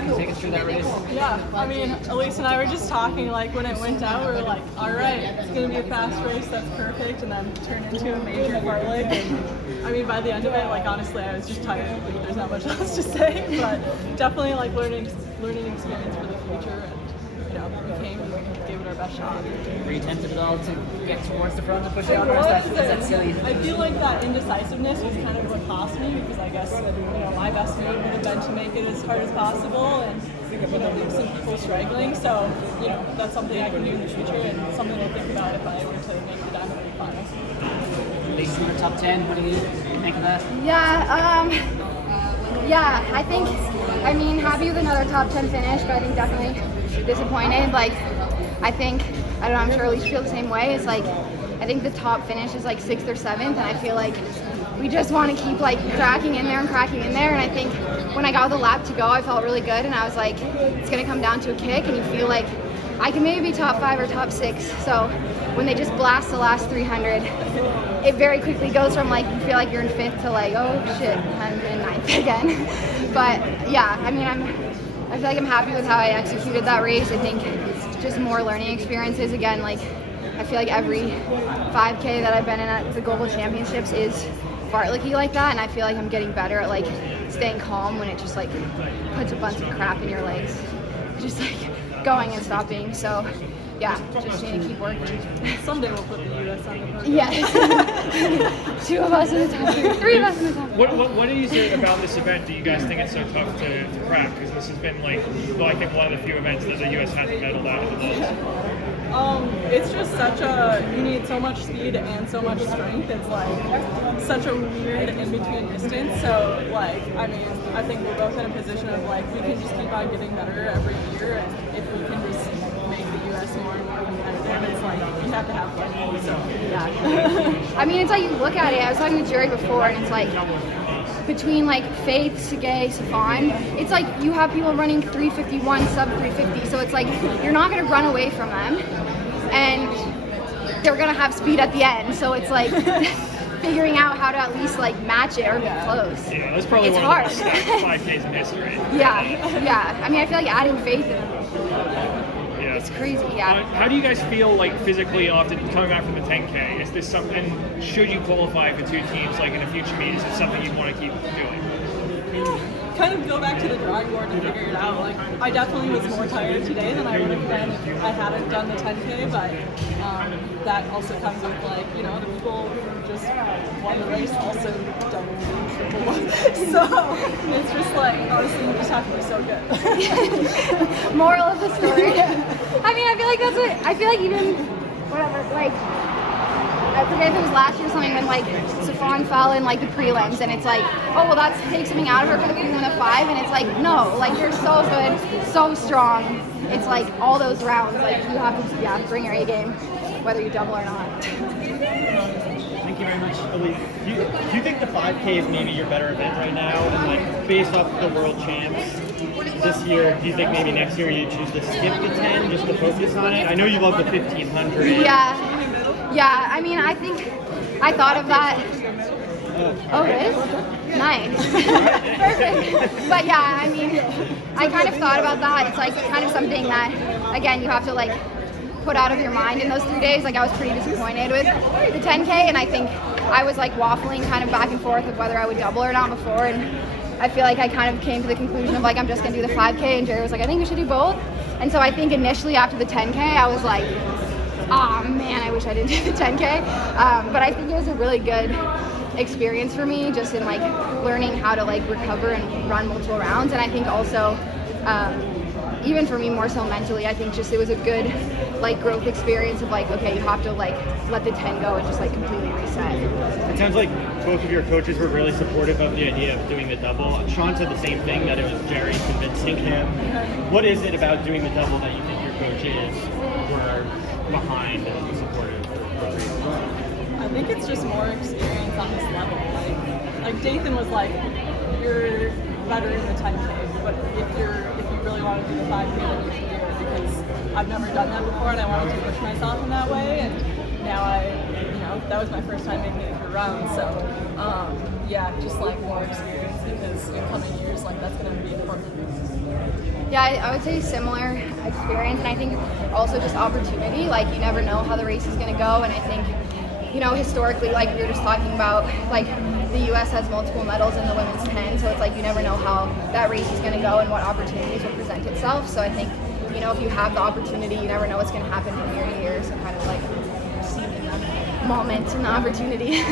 Can you take us through that race? Yeah, I mean, Elise and I were just talking, like, when it went out, we were like, all right, it's going to be a fast race, that's perfect, and then turned into a major fartlek. And I mean, by the end of it, like, honestly, I was just tired. Like, there's not much else to say, but definitely, like, learning experience for the future, and, you know, we came and we gave it our best shot. Were you tempted at all to get towards the front and push it out, It or is was. that silly? I feel like that indecisiveness was kind of what cost me, because I guess, you know, my best move would have been to make it as hard as possible and, you know, leave some people struggling. So, you know, that's something I can do in the future and something to think about if I were to make the Diamond League finals. Elise in the top 10, what do you think of that? Yeah, I think, I mean, happy with another top 10 finish, but I think definitely disappointed. Like, I think, I don't know, I'm sure Alicia feels the same way. It's like, I think the top finish is like 6th or 7th, and I feel like we just want to keep like cracking in there. And I think when I got the lap to go, I felt really good, and I was like, it's going to come down to a kick, and you feel like I can maybe be top 5 or top 6. So when they just blast the last 300, it very quickly goes from like, you feel like you're in 5th to like, oh shit, I'm in 9th again. But yeah, I mean, I feel like I'm happy with how I executed that race. I think it's just more learning experiences. Again, like, I feel like every 5K that I've been in at the Global Championships is fartleky like that, and I feel like I'm getting better at like staying calm when it just like puts a bunch of crap in your legs. Just like going and stopping. So yeah, just need to keep working. Someday we'll put the U.S. on the front. Yes. 2 of us in the top 3. 3 of us in the top 3. What do you say about this event? Do you guys think it's so tough to crack? Because this has been like, well, I think one of the few events that the U.S. hasn't medaled out of the most. It's just such you need so much speed and so much strength. It's like such a weird in-between distance. So like, I mean, I think we're both in a position of like, we can just keep on getting better every year. And if we can just make the U.S. more and more competitive, it's like, you have to have fun. So yeah. I mean, it's like you look at it, I was talking to Jerry before, and it's like, between like Faith, Segay, Safan, it's like you have people running 351, sub 350, so it's like you're not going to run away from them, and they're going to have speed at the end, so it's like figuring out how to at least like match it or be close. Yeah, that's probably one of the best 5Ks in history. Yeah. I mean, I feel like adding Faith it's crazy, yeah. How do you guys feel like physically after coming back from the 10K? Is this something, should you qualify for 2 teams like in a future meet, is it something you want to keep doing? Kind of go back to the drawing board and figure it out. Like, I definitely was more tired today than I would have been if I hadn't done the 10K, but that also comes with like, you know, the people who just won the race also double and triple. So it's just like, honestly, you just have to be so good. Moral of the story. I mean, I feel like that's what, I feel like even, whatever, like, I forget if it was last year or something when like Safan fell in like the prelims, and it's like, oh well, that takes something out of her for the prelim of 5, and it's like, no, like you're so good, so strong. It's like all those rounds, like you have to bring your A game, whether you double or not. Thank you very much. Elise, do you think the 5K is maybe your better event right now? And like based off the world champs this year, do you think maybe next year you choose to skip the 10 just to focus on it? I know you love the 1500. Yeah, I mean, I think I thought of that. Oh, it is? Nice. Perfect. But yeah, I mean, I kind of thought about that. It's like kind of something that, again, you have to like put out of your mind in those 3 days. Like I was pretty disappointed with the 10K, and I think I was like waffling kind of back and forth of whether I would double or not before, and I feel like I kind of came to the conclusion of like, I'm just gonna do the 5K, and Jerry was like, I think we should do both. And so I think initially after the 10K, I was like, oh man, I wish I didn't do the 10K. But I think it was a really good experience for me, just in like learning how to like recover and run multiple rounds. And I think also, even for me more so mentally, I think just it was a good like growth experience of like, okay, you have to like let the 10 go and just like completely reset. It sounds like both of your coaches were really supportive of the idea of doing the double. Sean said the same thing, that it was Jerry convincing him. What is it about doing the double that you think your coaches were behind and supportive? I think it's just more experience on this level. Like Dathan was like, you're better in the 10K, but if you really want to do the 5K, then you should do it, because I've never done that before and I wanted to push myself in that way, and now that was my first time making it through rounds, so yeah, just like more experience, because in coming years, like that's going to be important. Yeah, I would say similar experience, and I think also just opportunity. Like, you never know how the race is going to go, and I think, historically, like we were just talking about, like the U.S. has multiple medals in the women's 10, so it's like you never know how that race is going to go and what opportunities will present itself. So I think, if you have the opportunity, you never know what's going to happen from year to year. So kind of like seizing the moment and the opportunity.